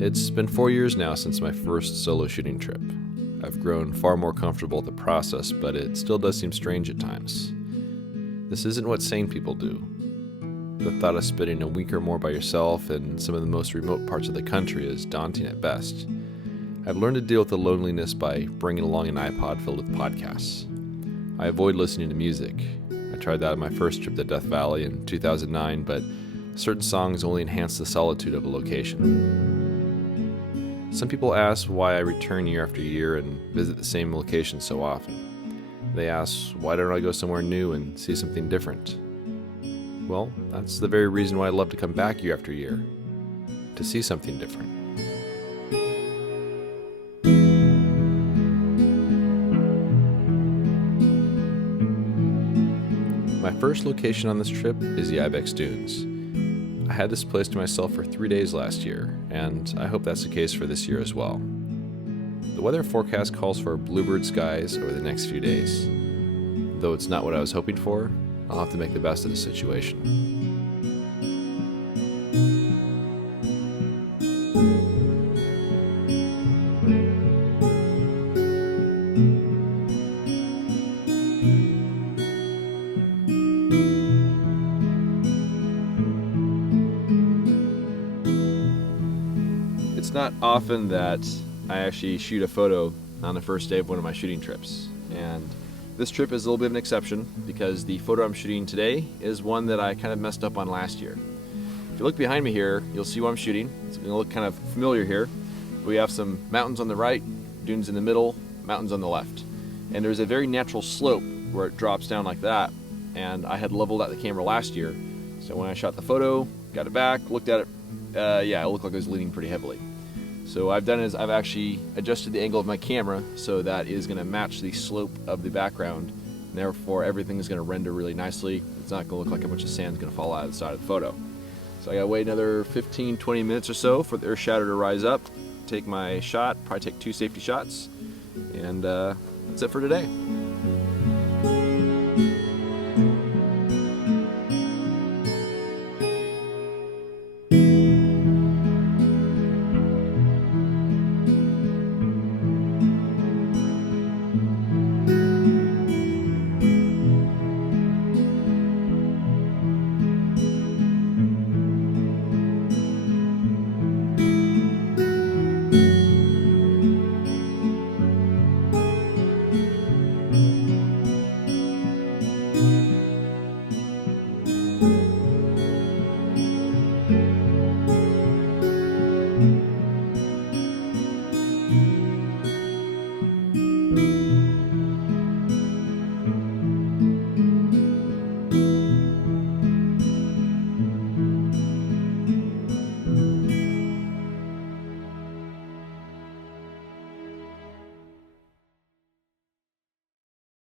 It's been 4 years now since my first solo shooting trip. I've grown far more comfortable with the process, but it still does seem strange at times. This isn't what sane people do. The thought of spending a week or more by yourself in some of the most remote parts of the country is daunting at best. I've learned to deal with the loneliness by bringing along an iPod filled with podcasts. I avoid listening to music. I tried that on my first trip to Death Valley in 2009, but certain songs only enhance the solitude of a location. Some people ask why I return year after year and visit the same location so often. They ask, why don't I go somewhere new and see something different? Well, that's the very reason why I love to come back year after year, to see something different. My first location on this trip is the Ibex Dunes. I had this place to myself for 3 days last year, and I hope that's the case for this year as well. The weather forecast calls for bluebird skies over the next few days. Though it's not what I was hoping for, I'll have to make the best of the situation. It's not often that I actually shoot a photo on the first day of one of my shooting trips, and this trip is a little bit of an exception because the photo I'm shooting today is one that I kind of messed up on last year. If you look behind me here, you'll see what I'm shooting. It's going to look kind of familiar here. We have some mountains on the right, dunes in the middle, mountains on the left, and there's a very natural slope where it drops down like that, and I had leveled out the camera last year, so when I shot the photo, got it back, looked at it, it looked like it was leaning pretty heavily. So what I've done is I've actually adjusted the angle of my camera so that it is going to match the slope of the background, and therefore everything is going to render really nicely. It's not going to look like a bunch of sand is going to fall out of the side of the photo. So I got to wait another 15-20 minutes or so for the earth shadow to rise up, take my shot, probably take 2 safety shots, and that's it for today.